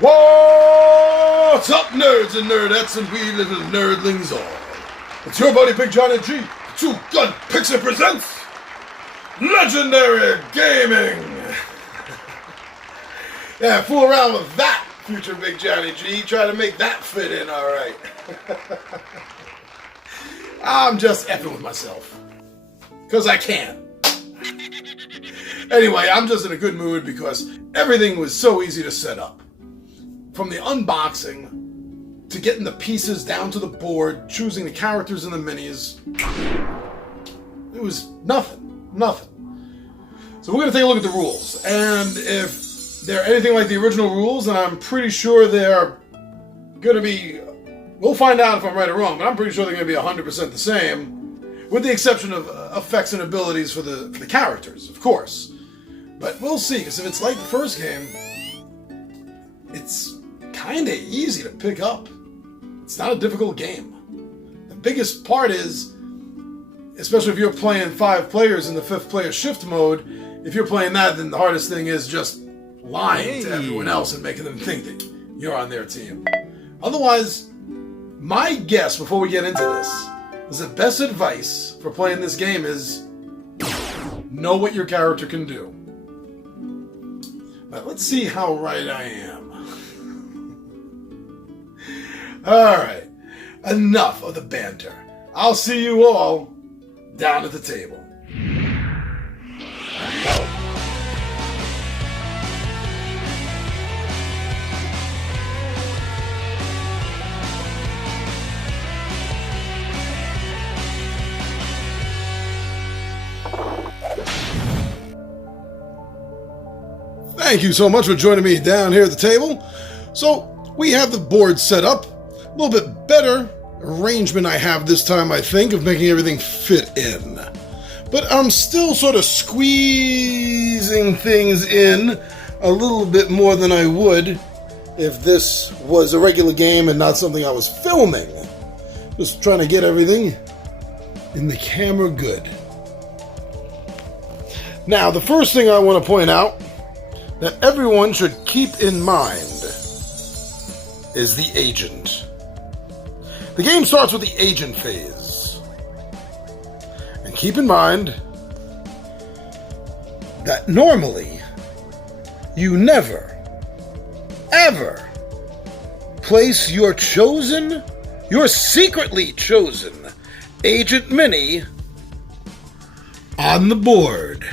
What's up, nerds and nerdettes and we little nerdlings all? It's your buddy Big Johnny G. Two Gun Pixie presents Legendary Gaming. Yeah, fool around with that, future Big Johnny G. Try to make that fit in all right. I'm just effing with myself. Because I can. Anyway, I'm just in a good mood because everything was so easy to set up. From the unboxing, to getting the pieces down to the board, choosing the characters and the minis, it was nothing. So we're going to take a look at the rules. And if they're anything like the original rules, and I'm pretty sure they're going to be, we'll find out if I'm right or wrong, but I'm pretty sure they're going to be 100% the same, with the exception of effects and abilities for the characters, of course. But we'll see, because if it's like the first game, it's kind of easy to pick up. It's not a difficult game. The biggest part is, especially if you're playing 5 players in the 5th player shift mode, if you're playing that, then the hardest thing is just lying to everyone else and making them think that you're on their team. Otherwise, my guess before we get into this is the best advice for playing this game is know what your character can do. But let's see how right I am. Alright, enough of the banter. I'll see you all down at the table. Thank you so much for joining me down here at the table. So, we have the board set up. A little bit better arrangement I have this time, I think, of making everything fit in. But I'm still sort of squeezing things in a little bit more than I would if this was a regular game and not something I was filming. Just trying to get everything in the camera good. Now, the first thing I want to point out that everyone should keep in mind is the agent. The game starts with the agent phase. And keep in mind that normally you never, ever place your secretly chosen Agent Mini on the board.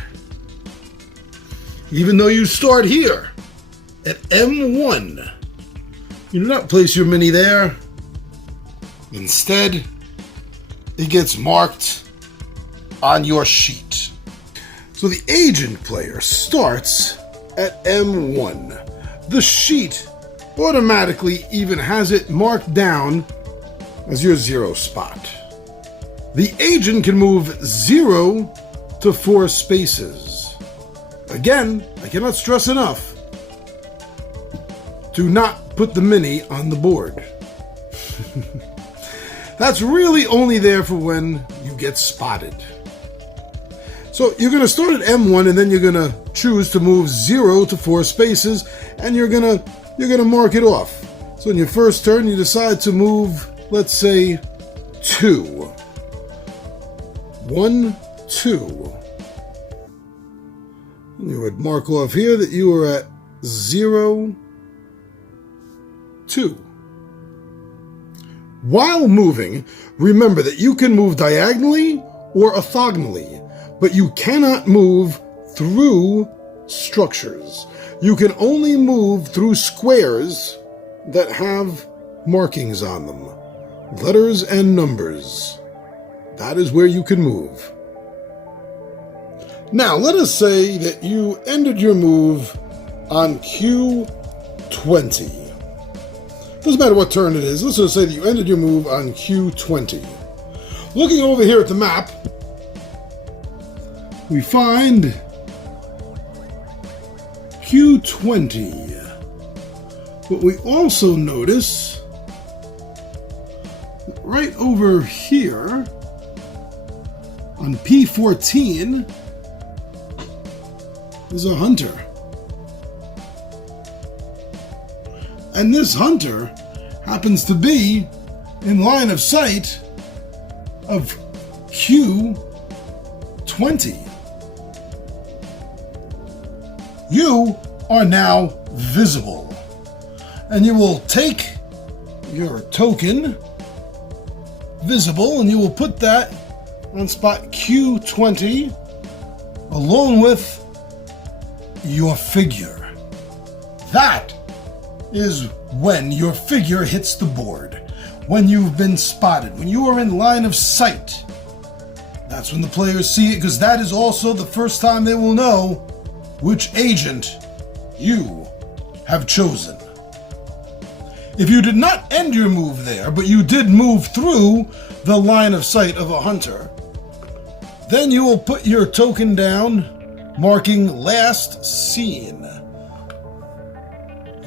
Even though you start here at M1, you do not place your mini there. Instead, it gets marked on your sheet. So the agent player starts at M1. The sheet automatically even has it marked down as your 0 spot. The agent can move 0 to 4 spaces. Again, I cannot stress enough, do not put the mini on the board. That's really only there for when you get spotted. So you're going to start at M1 and then you're going to choose to move 0 to 4 spaces and you're going to mark it off. So in your first turn you decide to move, let's say, 2. 1, 2. And you would mark off here that you were at 0, 2. While moving, remember that you can move diagonally or orthogonally, but you cannot move through structures. You can only move through squares that have markings on them, letters and numbers. That is where you can move. Now, let us say that you ended your move on Q20. Doesn't matter what turn it is. Let's just say that you ended your move on Q20. Looking over here at the map, we find Q20. But we also notice that right over here on P14 is a hunter. And this hunter happens to be in line of sight of Q20. You are now visible. And you will take your token, visible, and you will put that on spot Q20 along with your figure. That is when your figure hits the board. When you've been spotted, when you are in line of sight. That's when the players see it, because that is also the first time they will know which agent you have chosen. If you did not end your move there, but you did move through the line of sight of a hunter, then you will put your token down, marking last seen.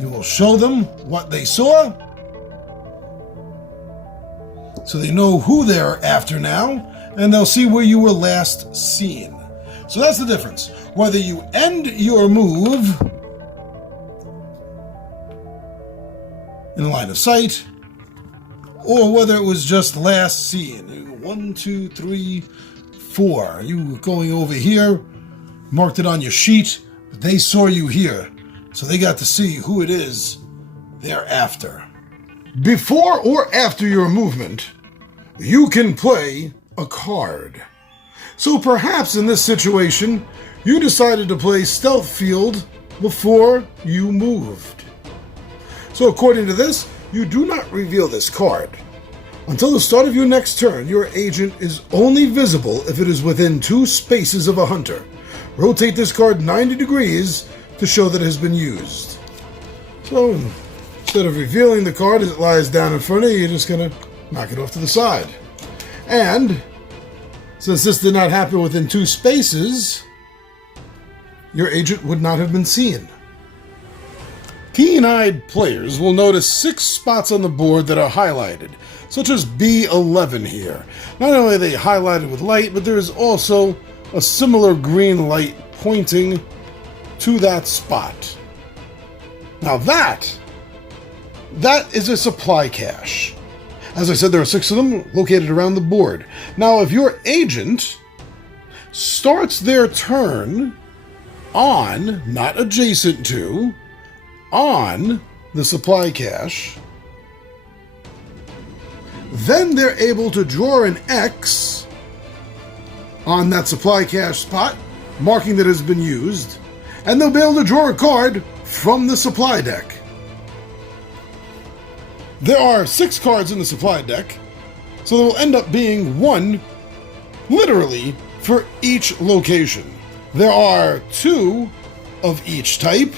You will show them what they saw, so they know who they're after now, and they'll see where you were last seen. So that's the difference. Whether you end your move in line of sight, or whether it was just last seen. 1, 2, 3, 4. You were going over here, marked it on your sheet, but they saw you here, so they got to see who it is they're after. Before or after your movement, you can play a card. So perhaps in this situation, you decided to play Stealth Field before you moved. So according to this, you do not reveal this card. Until the start of your next turn, your agent is only visible if it is within 2 spaces of a hunter. Rotate this card 90 degrees to show that it has been used. So instead of revealing the card as it lies down in front of you, you're just going to knock it off to the side. And since this did not happen within 2 spaces, your agent would not have been seen. Keen-eyed players will notice 6 spots on the board that are highlighted, such as B11 here. Not only are they highlighted with light, but there is also a similar green light pointing to that spot. Now that is a supply cache. As I said, there are 6 of them located around the board. Now, if your agent starts their turn on, not adjacent to, on the supply cache, then they're able to draw an X on that supply cache spot, marking that it has been used, and they'll be able to draw a card from the supply deck. There are 6 cards in the supply deck, so there will end up being 1, literally, for each location. There are 2 of each type,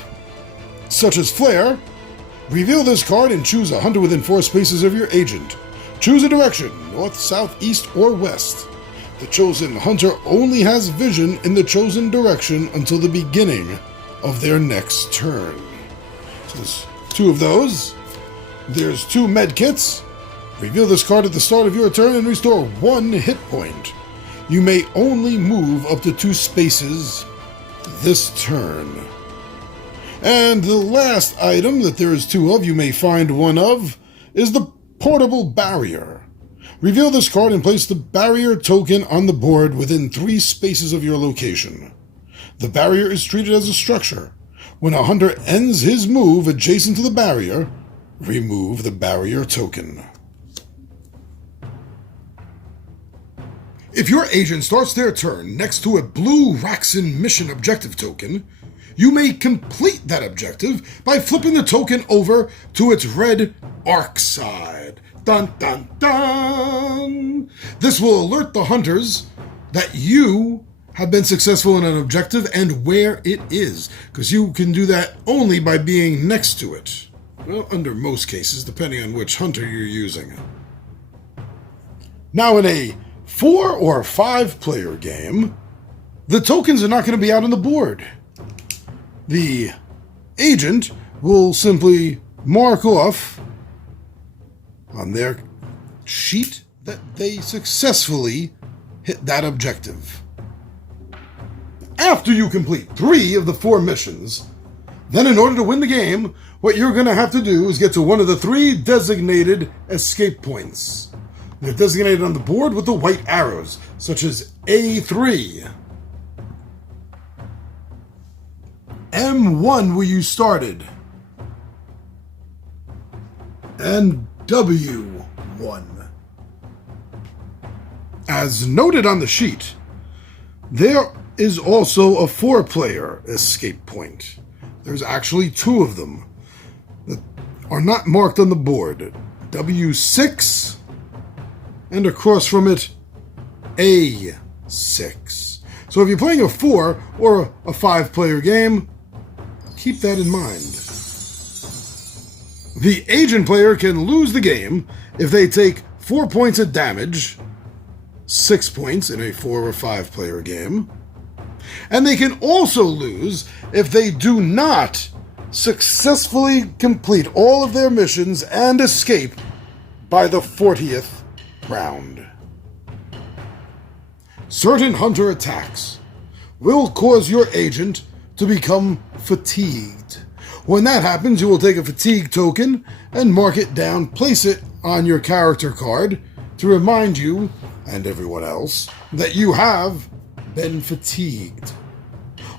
such as Flare. Reveal this card and choose a hunter within 4 spaces of your agent. Choose a direction, north, south, east, or west. The chosen hunter only has vision in the chosen direction until the beginning of their next turn. So there's 2 of those. There's 2 medkits. Reveal this card at the start of your turn and restore 1 hit point. You may only move up to 2 spaces this turn. And the last item that there is 2 of, you may find 1 of, is the Portable Barrier. Reveal this card and place the barrier token on the board within 3 spaces of your location. The barrier is treated as a structure. When a hunter ends his move adjacent to the barrier, remove the barrier token. If your agent starts their turn next to a blue Raxin mission objective token, you may complete that objective by flipping the token over to its red arc side. Dun dun dun! This will alert the hunters that you have been successful in an objective and where it is, because you can do that only by being next to it. Well, under most cases, depending on which hunter you're using. Now, in a 4 or 5 player game, the tokens are not going to be out on the board. The agent will simply mark off on their sheet that they successfully hit that objective. After you complete 3 of the 4 missions, then in order to win the game, what you're going to have to do is get to one of the 3 designated escape points. They're designated on the board with the white arrows, such as A3, M1 where you started, and W1. As noted on the sheet, there is also a 4-player escape point. There's actually 2 of them that are not marked on the board. W6, and across from it, A6. So if you're playing a 4 or a 5-player game, keep that in mind. The agent player can lose the game if they take 4 points of damage, 6 points in a 4 or 5-player game, and they can also lose if they do not successfully complete all of their missions and escape by the 40th round. Certain hunter attacks will cause your agent to become fatigued. When that happens, you will take a fatigue token and mark it down, place it on your character card to remind you, and everyone else, that you have been fatigued.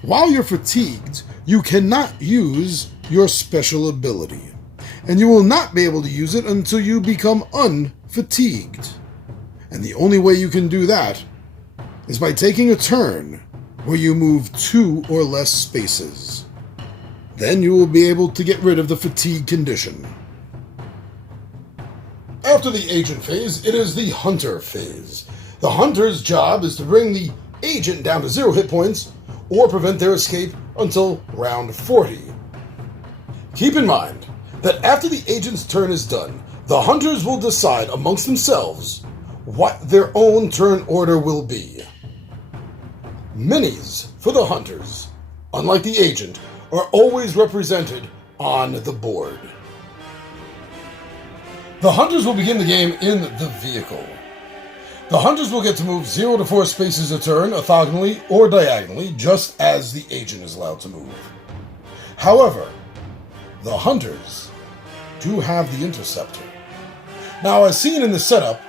While you're fatigued, you cannot use your special ability, and you will not be able to use it until you become unfatigued. And the only way you can do that is by taking a turn where you move 2 or less spaces. Then you will be able to get rid of the fatigue condition. After the agent phase, it is the hunter phase. The hunter's job is to bring the agent down to 0 hit points or prevent their escape until round 40. Keep in mind that after the agent's turn is done, the hunters will decide amongst themselves what their own turn order will be. Minis for the hunters, unlike the agent, are always represented on the board. The hunters will begin the game in the vehicle. The hunters will get to move 0 to 4 spaces a turn, orthogonally or diagonally, just as the agent is allowed to move. However, the hunters do have the interceptor. Now, as seen in the setup,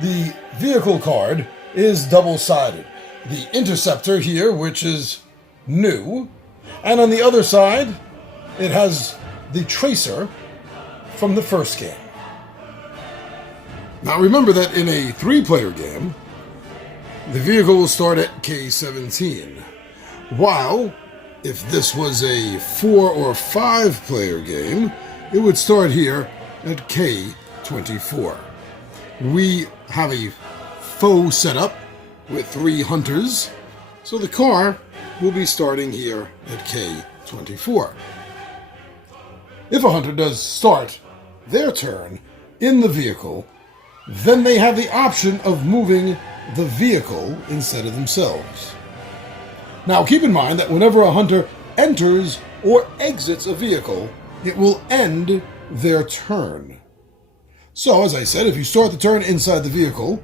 the vehicle card is double-sided. The interceptor here, which is new, and on the other side, it has the tracer from the first game. Now remember that in a 3-player game, the vehicle will start at K17, while if this was a 4 or 5-player game, it would start here at K24. We have a faux setup with 3 hunters, so the car will be starting here at K24. If a hunter does start their turn in the vehicle, then they have the option of moving the vehicle instead of themselves. Now keep in mind that whenever a hunter enters or exits a vehicle, it will end their turn. So, as I said, if you start the turn inside the vehicle,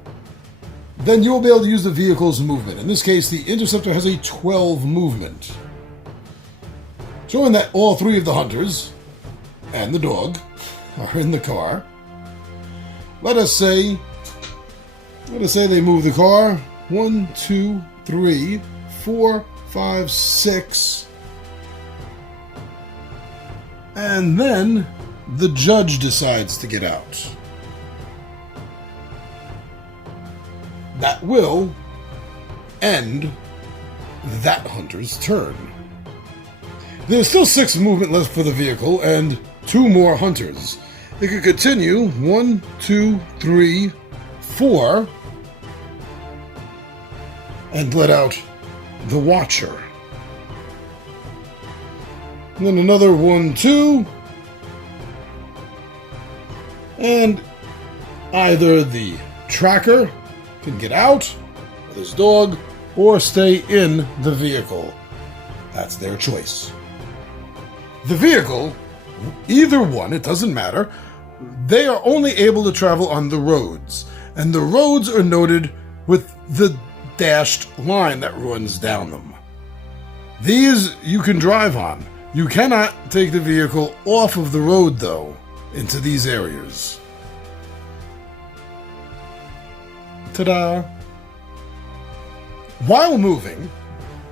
then you will be able to use the vehicle's movement. In this case, the interceptor has a 12 movement, showing that all 3 of the hunters and the dog are in the car. Let us say they move the car 1, 2, 3, 4, 5, 6, and then the judge decides to get out. That will end that hunter's turn. There's still 6 movement left for the vehicle and 2 more hunters. It could continue 1, 2, 3, 4, and let out the Watcher. And then another 1, 2, and either the tracker can get out with his dog or stay in the vehicle. That's their choice. The vehicle, either one, it doesn't matter, they are only able to travel on the roads, and the roads are noted with the dashed line that runs down them. These you can drive on. You cannot take the vehicle off of the road, though, into these areas. Ta-da! While moving,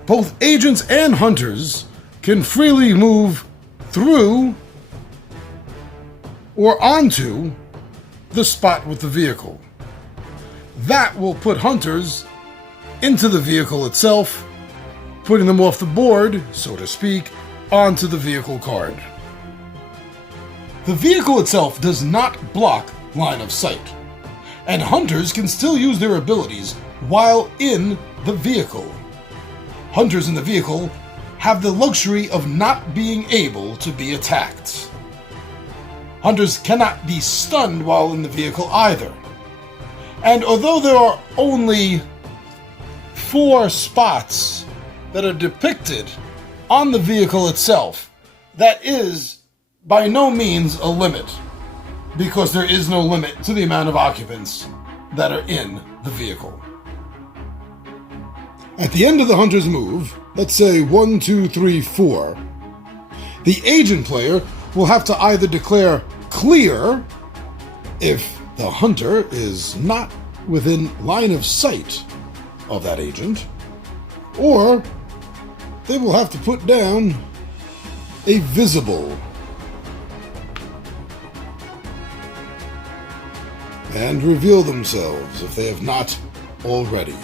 both agents and hunters can freely move through or onto the spot with the vehicle. That will put hunters into the vehicle itself, putting them off the board, so to speak, onto the vehicle card. The vehicle itself does not block line of sight, and hunters can still use their abilities while in the vehicle. Hunters in the vehicle have the luxury of not being able to be attacked. Hunters cannot be stunned while in the vehicle either. And although there are only 4 spots that are depicted on the vehicle itself, that is by no means a limit, because there is no limit to the amount of occupants that are in the vehicle. At the end of the hunter's move, let's say 1, 2, 3, 4, the agent player will have to either declare clear if the hunter is not within line of sight of that agent, or they will have to put down a visible and reveal themselves if they have not already.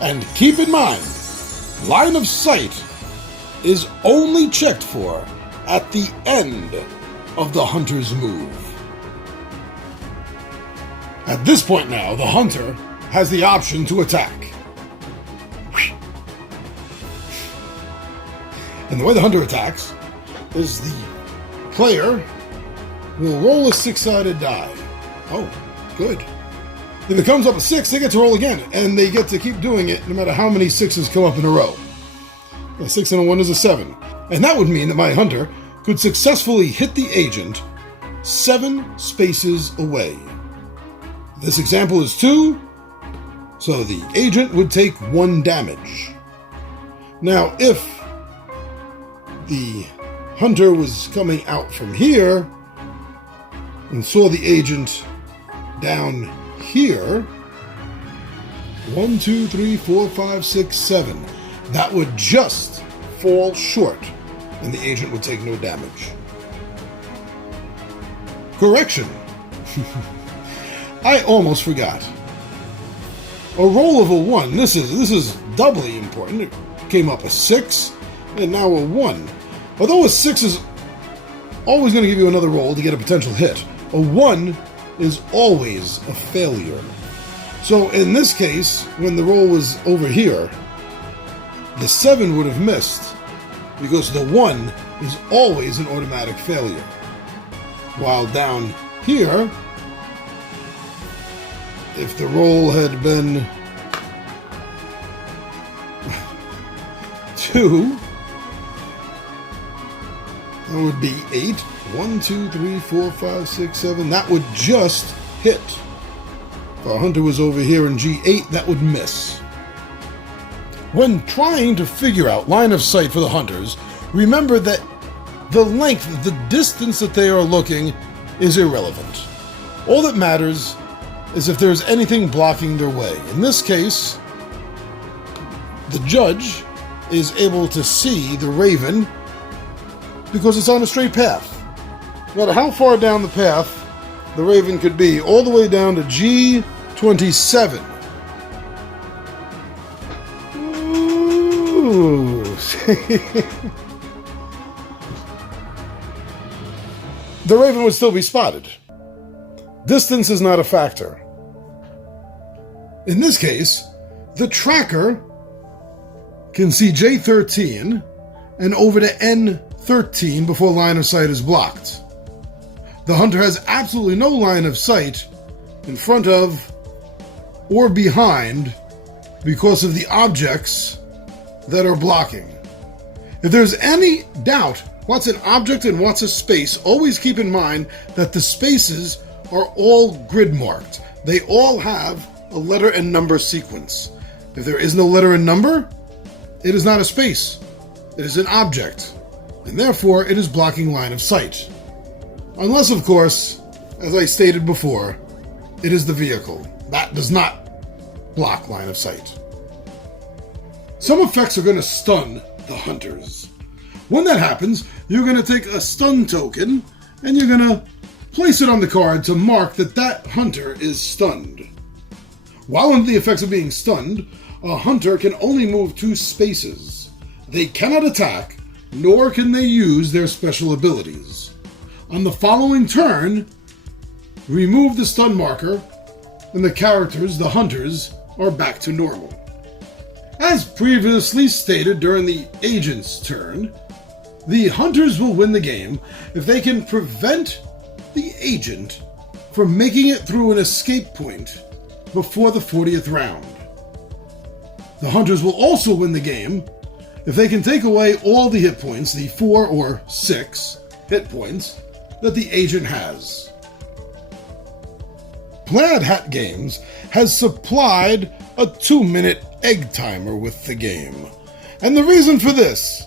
And keep in mind, line of sight is only checked for at the end of the hunter's move. At this point now, the hunter has the option to attack. And the way the hunter attacks is the player will roll a 6-sided die. Oh, good. If it comes up a 6, they get to roll again, and they get to keep doing it no matter how many 6s come up in a row. A 6 and a 1 is a 7. And that would mean that my hunter could successfully hit the agent 7 spaces away. This example is 2, so the agent would take 1 damage. Now, if the hunter was coming out from here and saw the agent down here, 1, 2, 3, 4, 5, 6, 7, that would just fall short, and the agent would take no damage. Correction. I almost forgot. A roll of a 1. This is doubly important. It came up a 6, and now a 1. Although a 6 is always going to give you another roll to get a potential hit, a 1 is always a failure. So in this case, when the roll was over here, the 7 would have missed, because the 1 is always an automatic failure. While down here, if the roll had been 2, that would be 8. 1, 2, 3, 4, 5, 6, 7. That would just hit. If our hunter was over here in G8, that would miss. When trying to figure out line of sight for the hunters, remember that the length, the distance that they are looking is irrelevant. All that matters is if there's anything blocking their way. In this case, the judge is able to see the raven because it's on a straight path. No matter how far down the path the raven could be, all the way down to G27. Ooh. The raven would still be spotted. Distance is not a factor. In this case, the tracker can see J13 and over to N13 before line of sight is blocked. The hunter has absolutely no line of sight in front of or behind because of the objects that are blocking. If there's any doubt what's an object and what's a space, always keep in mind that the spaces are all grid marked. They all have a letter and number sequence. If there is no letter and number, it is not a space. It is an object, and therefore it is blocking line of sight. Unless, of course, as I stated before, it is the vehicle. That does not block line of sight. Some effects are going to stun the hunters. When that happens, you're going to take a stun token and you're going to place it on the card to mark that that hunter is stunned. While under the effects of being stunned, a hunter can only move 2 spaces. They cannot attack, nor can they use their special abilities. On the following turn, remove the stun marker, and the characters, the hunters, are back to normal. As previously stated during the agent's turn, the hunters will win the game if they can prevent the agent from making it through an escape point before the 40th round. The hunters will also win the game if they can take away all the hit points, the 4 or 6 hit points, that the agent has. Plaid Hat Games has supplied a 2-minute egg timer with the game. And the reason for this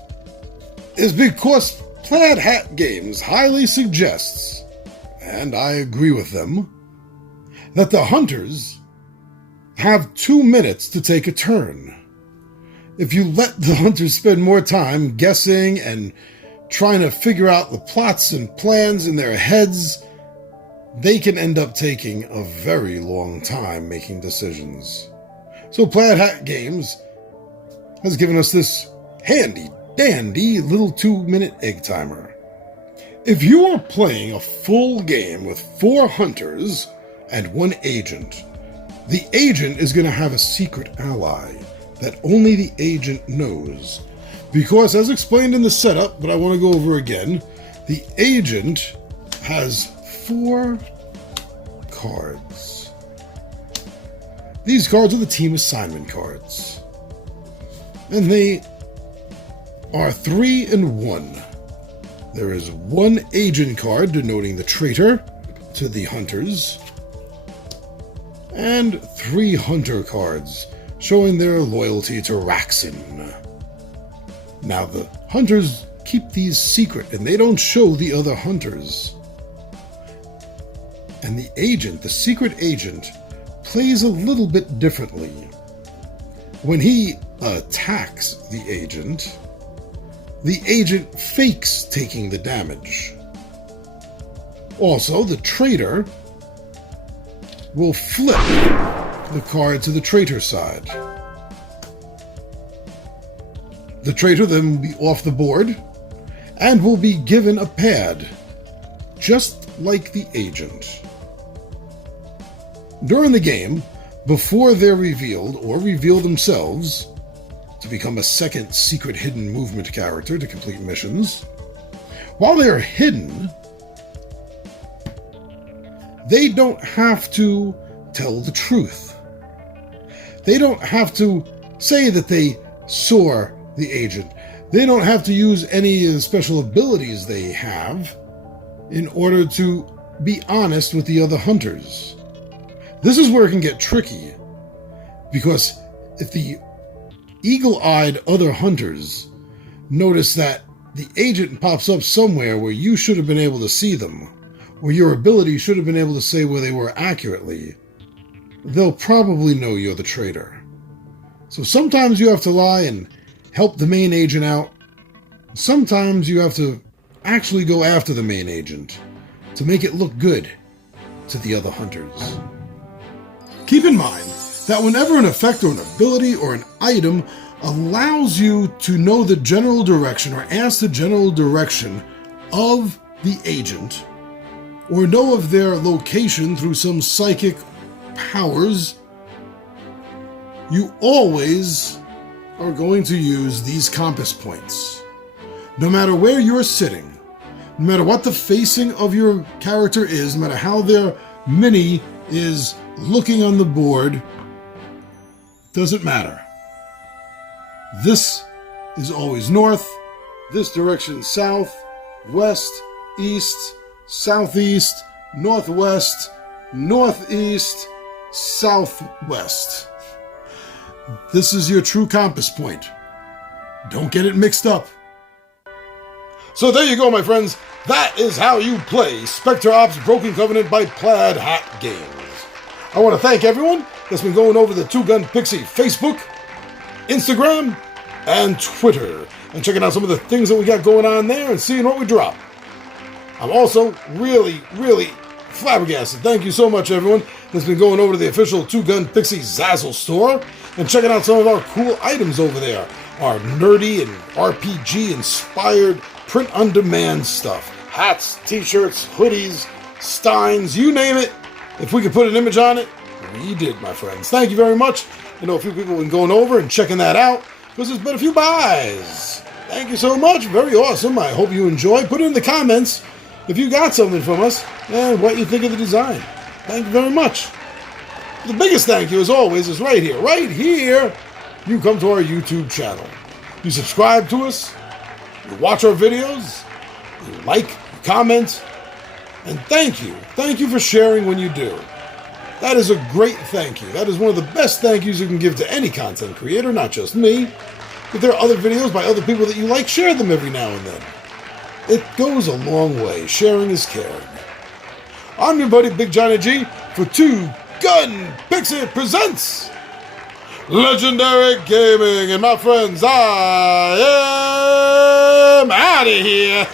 is because Plaid Hat Games highly suggests, and I agree with them, that the hunters have 2 minutes to take a turn. If you let the hunters spend more time guessing and trying to figure out the plots and plans in their heads, they can end up taking a very long time making decisions. So Plaid Hat Games has given us this handy-dandy little 2-minute egg timer. If you are playing a full game with 4 hunters and 1 agent, the agent is going to have a secret ally that only the agent knows. Because, as explained in the setup, but I want to go over again, the agent has 4 cards. These cards are the team assignment cards. And they are 3 and 1. There is 1 agent card denoting the traitor to the hunters, and 3 hunter cards showing their loyalty to Raxin. Now, the hunters keep these secret, and they don't show the other hunters. And the agent, the secret agent, plays a little bit differently. When he attacks the agent fakes taking the damage. Also, the traitor will flip the card to the traitor side. The traitor then will be off the board and will be given a pad, just like the agent. During the game, before they're revealed or reveal themselves to become a second secret hidden movement character to complete missions, while they are hidden, they don't have to tell the truth. They don't have to say that they saw the agent. They don't have to use any special abilities they have in order to be honest with the other hunters. This is where it can get tricky, because if the eagle-eyed other hunters notice that the agent pops up somewhere where you should have been able to see them, or your ability should have been able to say where they were accurately, they'll probably know you're the traitor. So sometimes you have to lie and help the main agent out. Sometimes you have to actually go after the main agent to make it look good to the other hunters. Keep in mind that whenever an effect or an ability or an item allows you to know the general direction or ask the general direction of the agent, or know of their location through some psychic powers, you always are going to use these compass points. No matter where you're sitting, no matter what the facing of your character is, no matter how their mini is looking on the board, doesn't matter. This is always north, this direction south, west, east, southeast, northwest, northeast, southwest. This is your true compass point. Don't get it mixed up. So there you go, my friends. That is how you play Specter Ops Broken Covenant by Plaid Hat Games. I want to thank everyone that's been going over the Two Gun Pixie Facebook, Instagram, and Twitter, and checking out some of the things that we got going on there and seeing what we drop. I'm also really flabbergasted. Thank you so much, everyone that's been going over to the official Two Gun Pixie Zazzle store and checking out some of our cool items over there. Our nerdy and RPG-inspired print-on-demand stuff. Hats, t-shirts, hoodies, steins, you name it. If we could put an image on it, we did, my friends. Thank you very much. I know a few people have been going over and checking that out because there's been a few buys. Thank you so much. Very awesome. I hope you enjoy. Put it in the comments if you got something from us and what you think of the design. Thank you very much. The biggest thank you, as always, is right here. Right here, you come to our YouTube channel. You subscribe to us. You watch our videos. You like, you comment. And thank you. Thank you for sharing when you do. That is a great thank you. That is one of the best thank yous you can give to any content creator, not just me. If there are other videos by other people that you like, share them every now and then. It goes a long way. Sharing is caring. I'm your buddy Big Johnny G for Two Gun Pixie presents Legendary Gaming. And my friends, I am out of here.